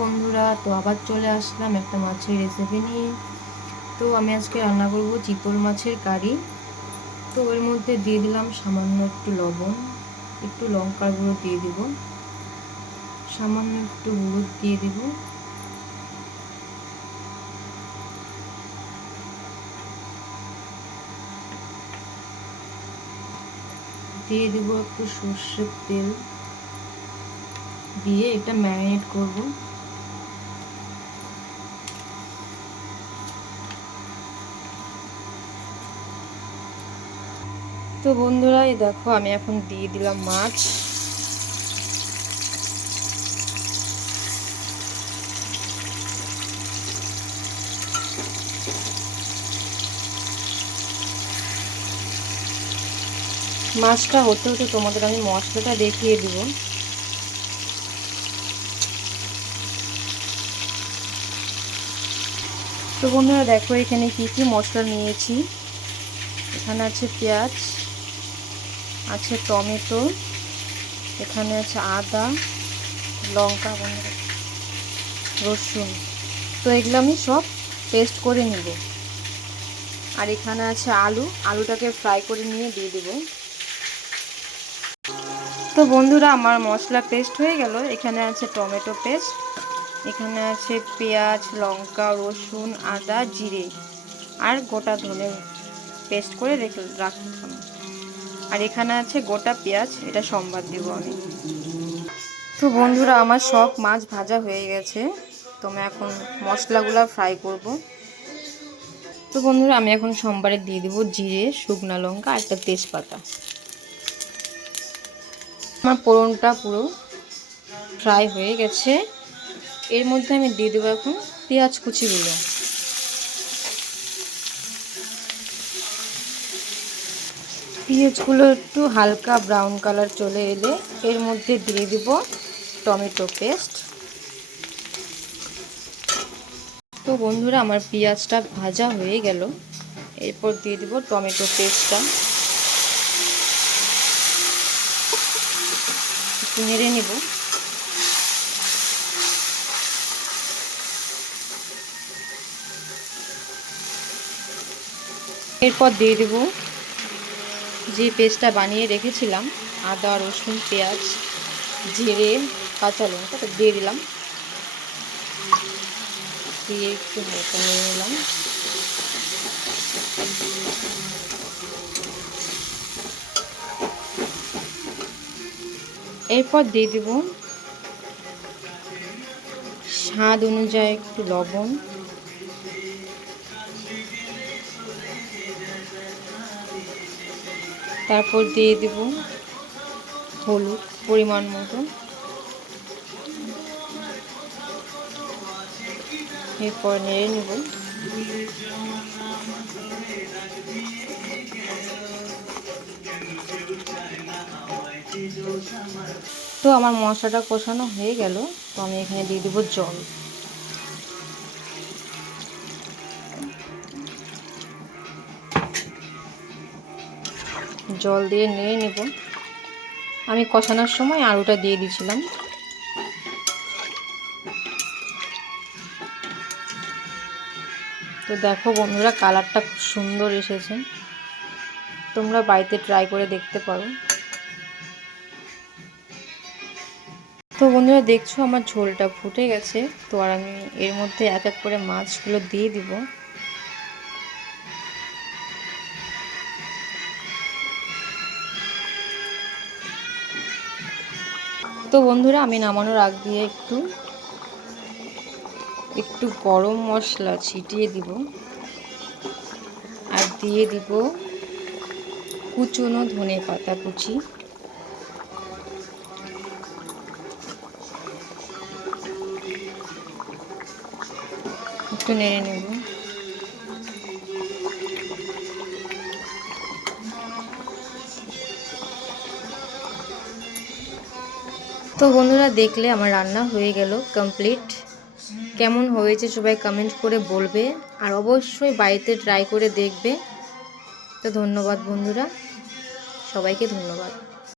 বন্ধুরা, তো আবার চলে আসলাম একটা মাছের রেসিপি নিয়ে। তো আমি আজকে রান্না করব চিতল মাছের কারি। তো এর মধ্যে দিয়ে দিলাম সামান্য একটু লবণ, একটু লঙ্কার গুঁড়ো দিয়ে দিব, সামান্য একটু হলুদ দিয়ে দিব, দিয়ে দিব একটু সর্ষের তেল, দিয়ে এটা ম্যারিনেট করব। তো বন্ধুরা, এই দেখো আমি এখন দিয়ে দিলাম মাছ। মাছটা হতে হতে তোমাদের আমি মশলাটা দেখিয়ে দিব। তো বন্ধুরা দেখো এখানে কি কি মশলা নিয়েছি। এখানে আছে পেঁয়াজ, আছে টমেটো, এখানে আছে আদা, লঙ্কা, রসুন। তো এগুলো আমি সব পেস্ট করে নিব। আর এখানে আছে আলুটাকে ফ্রাই করে নিয়ে দিয়ে দেব। তো বন্ধুরা আমার মশলা পেস্ট হয়ে গেল। এখানে আছে টমেটো পেস্ট, এখানে আছে পেঁয়াজ, লঙ্কা, রসুন, আদা, জিরে আর গোটা ধনে পেস্ট করে রাখলাম। আর এখানে আছে গোটা পেঁয়াজ, এটা সম্বাদ দেব আমি। তো বন্ধুরা আমার সব মাছ ভাজা হয়ে গেছে। তো আমি এখন মশলাগুলো ফ্রাই করব। তো বন্ধুরা আমি এখন সম্বারে দিয়ে দেব জিরে, শুকনো লঙ্কা আর একটা তেজপাতা। আমার পোড়নটা পুরো ফ্রাই হয়ে গেছে। এর মধ্যে আমি দিয়ে দেবো এখন পেঁয়াজ কুচিগুলো। পেঁয়াজগুলো একটু হালকা ব্রাউন কালার চলে এলে এর মধ্যে দিয়ে দিব টমেটো পেস্ট। তো বন্ধুরা আমার পেঁয়াজটা ভাজা হয়ে গেল। এরপর দিয়ে দিব টমেটো পেস্টটা, একটু নেড়ে নেব। এরপর দিয়ে দেব যে পেস্টটা বানিয়ে রেখেছিলাম, আদা, রসুন, পেঁয়াজ, জিরে, কাঁচা লঙ্কা দিয়ে দিলাম। দিয়ে একটু হালকা নিয়ে নিলাম। এরপর দিয়ে দেব স্বাদ অনুযায়ী একটু লবণ, তারপর দিয়ে দেব হলুদ পরিমাণ মতো। এরপর নেড়ে নেব। তো আমার মশলাটা কষানো হয়ে গেল। তো আমি এখানে দিয়ে দেব জল। জল দিয়ে নেড়ে নেব। আমি কষানোর সময় আলুটা দিয়ে দিয়েছিলাম। তো দেখো বন্ধুরা কালারটা খুব সুন্দর এসেছে। তোমরা বাড়িতে ট্রাই করে দেখতে পারো। তো বন্ধুরা দেখছো আমার ঝোলটা ফুটে গেছে। তো আর আমি এর মধ্যে এক এক করে মাছগুলো দিয়ে দিব। তো বন্ধুরা আমি নামানোর আগ দিয়ে একটু গরম মশলা ছিটিয়ে দিব। আর দিয়ে দিব কুচনো ধনে পাতা কুচি। একটু নেড়ে নেব। তো বন্ধুরা দেখলে আমার রান্না হয়ে গেল কমপ্লিট। কেমন হয়েছে সবাই কমেন্ট করে বলবে, আর অবশ্যই বাড়িতে ট্রাই করে দেখবে। তো ধন্যবাদ বন্ধুরা, সবাইকে ধন্যবাদ।